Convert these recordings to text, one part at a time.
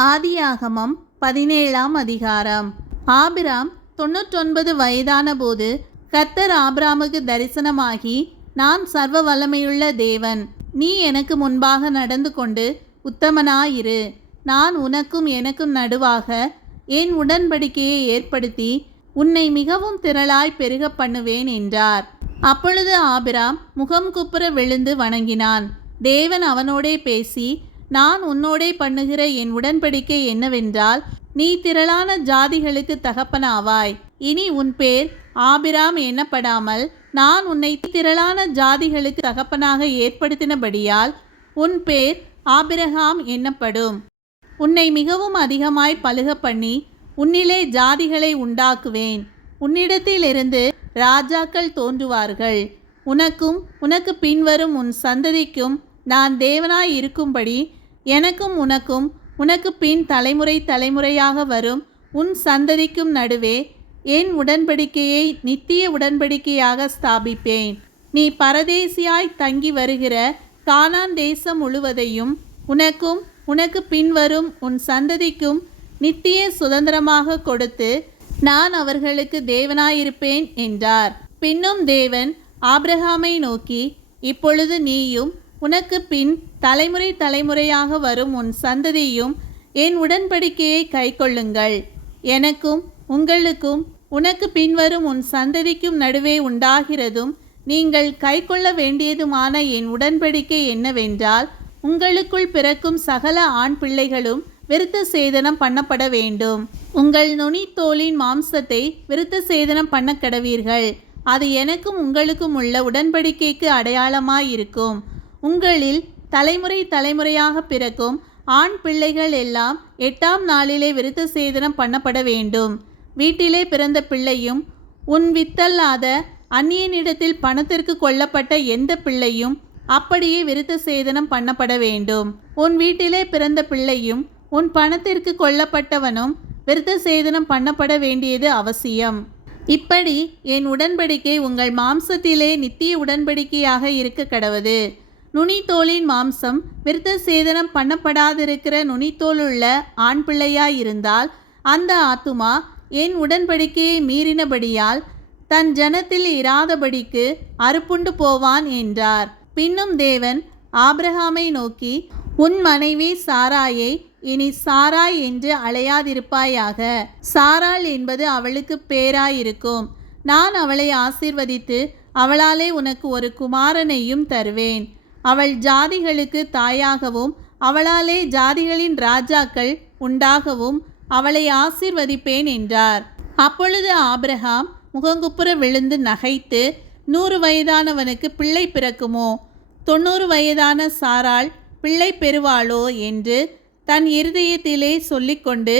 ஆதியாகமம் 17ஆம் அதிகாரம். ஆபிராம் 99 வயதான போது கர்த்தர் ஆபிராமுக்கு தரிசனமாகி, நான் சர்வ வல்லமையுள்ள தேவன், நீ எனக்கு முன்பாக நடந்து கொண்டு உத்தமனாயிரு. நான் உனக்கும் எனக்கும் நடுவாக என் உடன்படிக்கையை ஏற்படுத்தி உன்னை மிகவும் திரளாய் பெருக பண்ணுவேன் என்றார். அப்பொழுது ஆபிராம் முகம் குப்புற விழுந்து வணங்கினான். தேவன் அவனோடே பேசி, நான் உன்னோடே பண்ணுகிற என் உடன்படிக்கை என்னவென்றால், நீ திரளான ஜாதிகளுக்கு தகப்பனாவாய். இனி உன் பேர் ஆபிராம் எண்ணப்படாமல் நான் உன்னை திரளான ஜாதிகளுக்கு தகப்பனாக ஏற்படுத்தினபடியால் உன் பேர் ஆபிரகாம் எண்ணப்படும். உன்னை மிகவும் அதிகமாய் பலுக பண்ணி உன்னிலே ஜாதிகளை உண்டாக்குவேன். உன்னிடத்திலிருந்து ராஜாக்கள் தோன்றுவார்கள். உனக்கும் உனக்கு பின்வரும் உன் சந்ததிக்கும் நான் தேவனாய் இருக்கும்படி எனக்கும் உனக்கும் உனக்கு பின் தலைமுறை தலைமுறையாக வரும் உன் சந்ததிக்கும் நடுவே என் உடன்படிக்கையை நித்திய உடன்படிக்கையாக ஸ்தாபிப்பேன். நீ பரதேசியாய் தங்கி வருகிற கானான் தேசம் முழுவதையும் உனக்கும் உனக்கு பின்வரும் உன் சந்ததிக்கும் நித்திய சுதந்திரமாக கொடுத்து நான் அவர்களுக்கு தேவனாயிருப்பேன் என்றார். பின்னும் தேவன் ஆபிரகாமை நோக்கி, இப்பொழுது நீயும் உனக்கு பின் தலைமுறை தலைமுறையாக வரும் உன் சந்ததியும் என் உடன்படிக்கையை கைக்கொள்ளுங்கள். எனக்கும் உங்களுக்கும் உனக்கு பின்வரும் உன் சந்ததிக்கும் நடுவே உண்டாகிறதும் நீங்கள் கைக்கொள்ள வேண்டியதுமான என் உடன்படிக்கை என்னவென்றால், உங்களுக்குள் பிறக்கும் சகல ஆண் பிள்ளைகளும் விருத்த சேதனம் பண்ணப்பட வேண்டும். உங்கள் நுனித்தோலின் மாம்சத்தை விருத்த சேதனம் பண்ண கடவீர்கள். அது எனக்கும் உங்களுக்கும் உள்ள உடன்படிக்கைக்கு அடையாளமாயிருக்கும். உங்களில் தலைமுறை தலைமுறையாக பிறக்கும் ஆண் பிள்ளைகள் எல்லாம் 8ஆம் நாளிலே விருத்த சேதனம் பண்ணப்பட வேண்டும். வீட்டிலே பிறந்த பிள்ளையும் உன் வித்தல்லாத அந்நியனிடத்தில் பணத்திற்கு கொல்லப்பட்ட எந்த பிள்ளையும் அப்படியே விருத்த சேதனம் பண்ணப்பட வேண்டும். உன் வீட்டிலே பிறந்த பிள்ளையும் உன் பணத்திற்கு கொல்லப்பட்டவனும் விருத்த சேதனம் பண்ணப்பட வேண்டியது அவசியம். இப்படி என் உடன்படிக்கை உங்கள் மாம்சத்திலே நித்திய உடன்படிக்கையாக இருக்க கடவது. நுனித்தோலின் மாம்சம் விருத்த சேதனம் பண்ணப்படாதிருக்கிற நுனித்தோலுள்ள ஆண் பிள்ளையாயிருந்தால் அந்த ஆத்துமா என் உடன்படிக்கையை மீறினபடியால் தன் ஜனத்தில் இராதபடிக்கு அறுப்புண்டு போவான் என்றார். பின்னும் தேவன் ஆபிரகாமை நோக்கி, உன் மனைவி சாராயை இனி சாராய் என்று அழையாதிருப்பாயாக. சாராள் என்பது அவளுக்கு பேராயிருக்கும். நான் அவளை ஆசீர்வதித்து அவளாலே உனக்கு ஒரு குமாரனையும் தருவேன். அவள் ஜாதிகளுக்கு தாயாகவும் அவளாலே ஜாதிகளின் ராஜாக்கள் உண்டாகவும் அவளை ஆசீர்வதிப்பேன் என்றார். அப்பொழுது ஆபிரகாம் முகங்குப்புற விழுந்து நகைத்து, 100 வயதானவனுக்கு பிள்ளை பிறக்குமோ, 90 வயதான சாராள் பிள்ளை பெறுவாளோ என்று தன் இருதயத்திலே சொல்லிக்கொண்டு,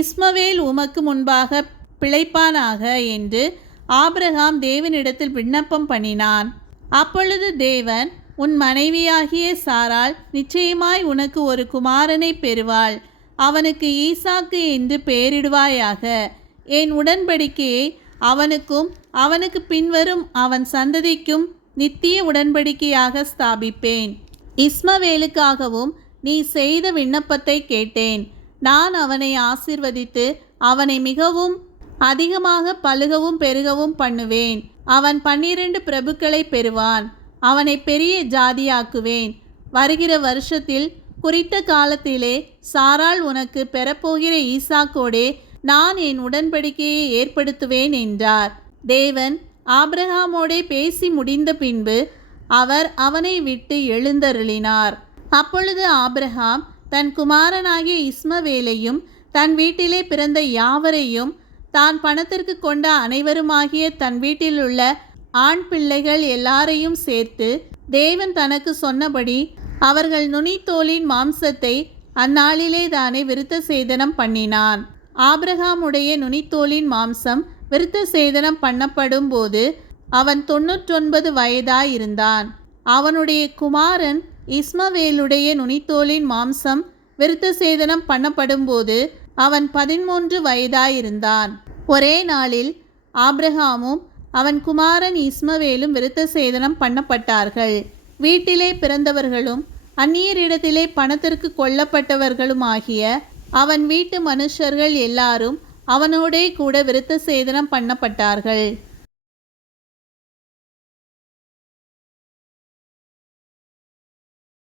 இஸ்மவேல் உமக்கு முன்பாக பிழைப்பானாக என்று ஆபிரகாம் தேவனிடத்தில் விண்ணப்பம் பண்ணினான். அப்பொழுது தேவன், உன் மனைவியாகிய சாராள் நிச்சயமாய் உனக்கு ஒரு குமாரனை பெறுவாள். அவனுக்கு ஈசாக்கு என்று பெயரிடுவாயாக. என் உடன்படிக்கையை அவனுக்கும் அவனுக்கு பின்வரும் அவன் சந்ததிக்கும் நித்திய உடன்படிக்கையாக ஸ்தாபிப்பேன். இஸ்மவேலுக்காகவும் நீ செய்த விண்ணப்பத்தை கேட்டேன். நான் அவனை ஆசீர்வதித்து அவனை மிகவும் அதிகமாக பலுகவும் பெருகவும் பண்ணுவேன். அவன் 12 பிரபுக்களை பெறுவான். அவனை பெரிய ஜாதியாக்குவேன். வருகிற வருஷத்தில் குறித்த காலத்திலே சாராள் உனக்கு பெறப்போகிற ஈசாக்கோடே நான் என் உடன்படிக்கையை ஏற்படுத்துவேன் என்றார். தேவன் ஆபிரகாமோடே பேசி முடிந்த பின்பு அவர் அவனை விட்டு எழுந்தருளினார். அப்பொழுது ஆபிரகாம் தன் குமாரனாகிய இஸ்மவேலையும் தன் வீட்டிலே பிறந்த யாவரையும் தான் பணத்திற்கு கொண்ட அனைவருமாகிய தன் வீட்டிலுள்ள ஆண் பிள்ளைகள் எல்லாரையும் சேர்த்து தேவன் தனக்கு சொன்னபடி அவர்கள் நுனித்தோலின் மாம்சத்தை அந்நாளிலே தானே விருத்த சேதனம் பண்ணினான். ஆபிரகாமுடைய நுனித்தோலின் மாம்சம் விருத்த சேதனம் பண்ணப்படும் போது அவன் 99 வயதாயிருந்தான். அவனுடைய குமாரன் இஸ்மவேலுடைய நுனித்தோலின் மாம்சம் விருத்த சேதனம் பண்ணப்படும் போது அவன் 13 வயதாயிருந்தான். ஒரே நாளில் ஆபிரகாமும் அவன் குமாரன் இஸ்மவேலும் விருத்த சேதனம் பண்ணப்பட்டார்கள். வீட்டிலே பிறந்தவர்களும் அந்நியரிடத்திலே பணத்திற்கு கொல்லப்பட்டவர்களுமாகிய அவன் வீட்டு மனுஷர்கள் எல்லாரும் அவனோடே கூட விருத்த சேதனம் பண்ணப்பட்டார்கள்.